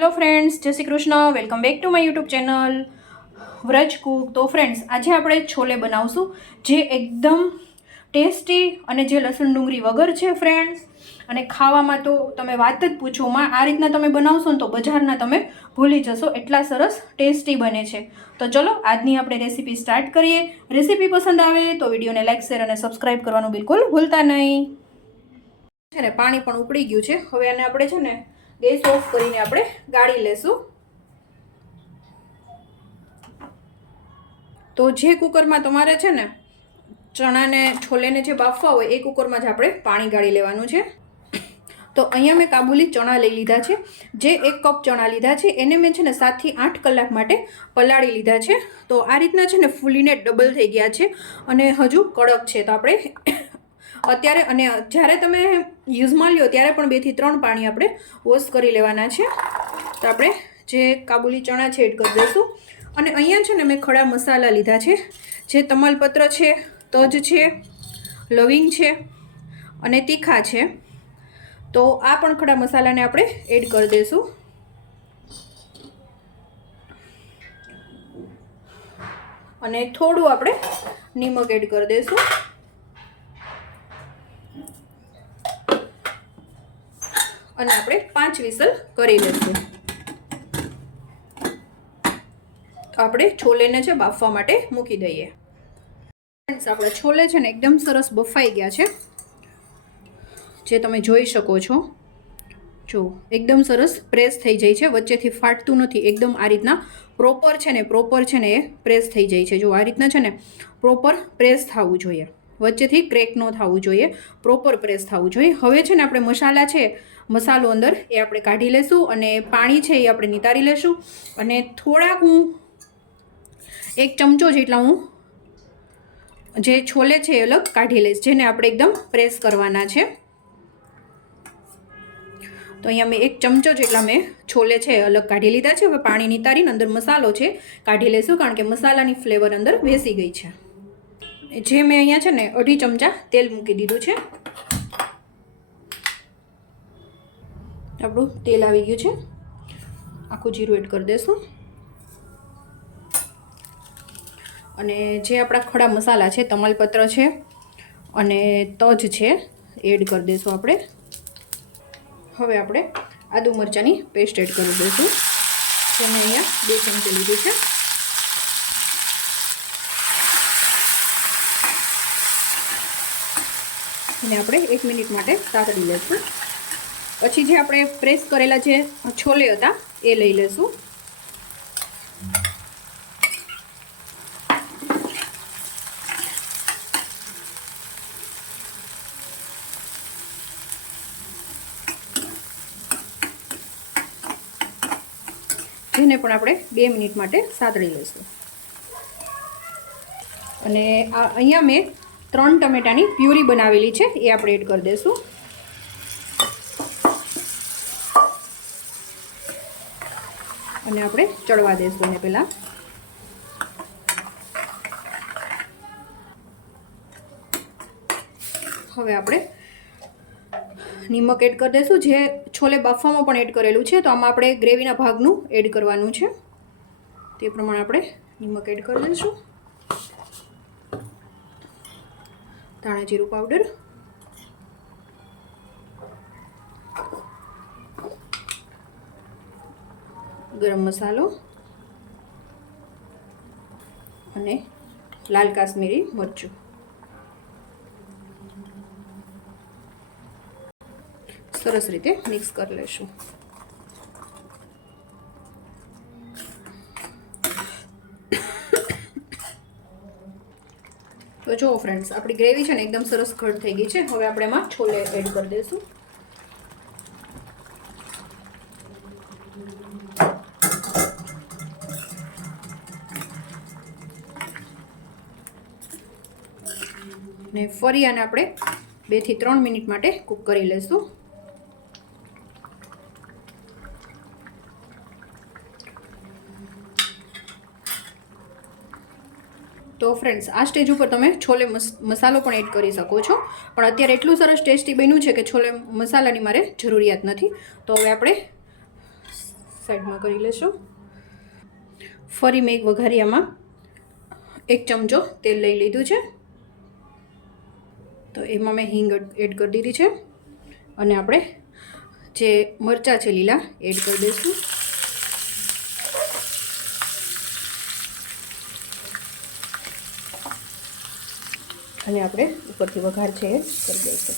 Hello friends, જય Shri Krishna. Welcome back to my YouTube channel Vraj Cook. તો friends, આજે આપણે છોલે બનાવશું જે એકદમ ટેસ્ટી અને જે લસણ ડુંગળી વગર છે ફ્રેન્ડ્સ. અને ખાવામાં તો તમે વાત જ પૂછો માં. આ રીતના તમે બનાવશો ને તો બજારના તમે ભૂલી જશો, એટલા સરસ ટેસ્ટી બને છે. તો ચલો આજની આપણે રેસીપી સ્ટાર્ટ કરીએ. રેસીપી પસંદ આવે તો વિડીયોને લાઇક, શેર અને સબસ્ક્રાઈબ કરવાનું બિલકુલ ભૂલતા નહીં. છે ને પાણી પણ ઉકળી ગયું છે. હવે આને આપણે છે ને ગેસ ઓફ કરીને આપણે ગાળી લેશું. તો જે કુકરમાં તમારે છે ને ચણાને છોલેને જે બાફવા હોય એ કુકરમાં જ આપણે પાણી ગાળી લેવાનું છે. તો અહીંયા મેં કાબુલી ચણા લઈ લીધા છે. જે 1 કપ ચણા લીધા છે એને મેં છે ને 7 થી 8 કલાક માટે પલાળી લીધા છે. તો આ રીતના છે ને ફૂલીને ડબલ થઈ ગયા છે અને હજુ કડક છે. તો આપણે અત્યારે અને જ્યારે તમે યુઝમાં લ્યો ત્યારે પણ 2 થી 3 પાણી આપણે વોશ કરી લેવાના છે. તો આપણે જે કાબુલી ચણા છે એડ કરી દઈશું. અને અહીંયા છે ને મેં ખડા મસાલા લીધા છે, જે તમાલપત્ર છે, તજ છે, લવિંગ છે અને તીખા છે. તો આ પણ ખડા મસાલાને આપણે એડ કરી દઈશું. અને થોડું આપણે નિમક એડ કરી દઈશું. અને આપણે 5 વિસલ કરી લઈશું. તો આપણે છોલેને છે બાફવા માટે મૂકી દઈએ. ફ્રેન્ડ્સ, આપણે છોલે છે ને એકદમ સરસ બફાઈ ગયા છે, જે તમે જોઈ શકો છો. જો એકદમ સરસ પ્રેસ થઈ જાય છે, વચ્ચેથી ફાટતું નથી. એકદમ આ રીતના પ્રોપર છે ને એ પ્રેસ થઈ જાય છે. જો આ રીતના છે ને પ્રોપર પ્રેસ થવું જોઈએ, વચ્ચેથી ક્રેક ન થવું જોઈએ, પ્રોપર પ્રેસ થવું જોઈએ. હવે છે ને આપણે મસાલો અંદર એ આપણે કાઢી લેશું અને પાણી છે એ આપણે નિતારી લેશું. અને થોડાક હું 1 ચમચો જેટલા જે છોલે છે એ અલગ કાઢી લઈશ, જેને આપણે એકદમ પ્રેસ કરવાના છે. તો અહીંયા મેં 1 ચમચો જેટલા મેં છોલે છે અલગ કાઢી લીધા છે. હવે પાણી નિતારીને અંદર મસાલો છે કાઢી લઈશું, કારણ કે મસાલાની ફ્લેવર અંદર બેસી ગઈ છે. જે મેં અહીંયા છે ને 2.5 ચમચા તેલ મૂકી દીધું છે. આપણું તેલ આવી ગયું છે. આખું જીરું એડ કરી દઈશું. અને જે આપણા ખડા મસાલા છે, તમાલપત્ર છે અને તજ છે, એડ કરી દઈશું આપણે. હવે આપણે આદુ મરચાંની પેસ્ટ એડ કરી દઈશું, જે મેં અહીંયા 2 ચમચી લીધી છે. અને આપણે 1 મિનિટ માટે સાતળી લઈશું. પછી જે આપણે પ્રેસ કરેલા જે છોલે હતા એ લઈ લઈશું. જેને પણ આપણે 2 મિનિટ માટે સાતળી લઈશું. અને અહીંયા મેં 3 ટમેટાની પ્યુરી બનાવેલી છે એ આપણે એડ કરી દઈશું. અને આપણે ચડવા દઈશું એને પહેલાં. હવે આપણે નિમક એડ કરી દઈશું. જે છોલે બાફવામાં પણ એડ કરેલું છે, તો આમાં આપણે ગ્રેવીના ભાગનું એડ કરવાનું છે, તે પ્રમાણે આપણે નિમક એડ કરી દઈશું. ધાણા જીરું પાવડર, ગરમ મસાલો અને લાલ કાશ્મીરી મરચું. સરસ રીતે મિક્સ કરી લઈશું. તો જુઓ ફ્રેન્ડ્સ, આપણી ગ્રેવી છે ને એકદમ સરસ ઘટ થઈ ગઈ છે. હવે આપણે એમાં છોલે એડ કરી દઈશું. ને ફરી આને આપણે 2 થી 3 મિનિટ માટે કૂક કરી લઈશું. તો ફ્રેન્ડ્સ, આ સ્ટેજ ઉપર તમે છોલે મસાલો પણ એડ કરી શકો છો, પણ અત્યારે એટલું સરસ ટેસ્ટી બન્યું છે કે છોલે મસાલાની મારે જરૂરિયાત નથી. તો હવે આપણે સાઈડમાં કરી લેશું. ફરી મેં એક વઘારિયામાં 1 ચમચો તેલ લઈ લીધું છે. તો એમાં મેં હિંગ એડ કરી દીધી છે અને આપણે જે મરચાં છે લીલા એડ કરી દઈશું. અને આપણે ઉપરથી વઘાર છે એ કરી દઈશું.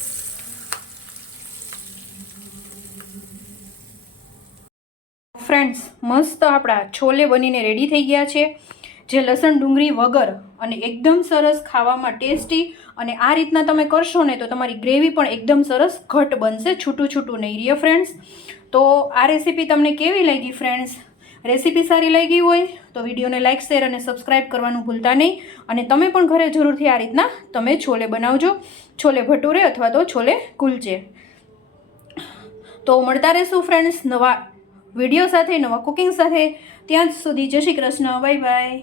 ફ્રેન્ડ્સ, મસ્ત આપણા છોલે બનીને રેડી થઈ ગયા છે, જે લસણ ડુંગળી વગર અને એકદમ સરસ ખાવામાં ટેસ્ટી. અને આ રીતના તમે કરશો ને તો તમારી ગ્રેવી પણ એકદમ સરસ ઘટ બનશે, છૂટું છૂટું નહીં રહે ફ્રેન્ડ્સ. તો આ રેસીપી તમને કેવી લાગી ફ્રેન્ડ્સ? રેસીપી સારી લાગી હોય તો વિડીયોને લાઇક, શેર અને સબસ્ક્રાઈબ કરવાનું ભૂલતા નહીં. અને તમે પણ ઘરે જરૂરથી આ રીતના તમે છોલે બનાવજો, છોલે ભટુરે અથવા તો છોલે કુલચે. તો મળતા રહેશું ફ્રેન્ડ્સ નવા વિડીયો સાથે, નવા કુકિંગ સાથે. ત્યાં સુધી જય શ્રી કૃષ્ણ, બાય બાય.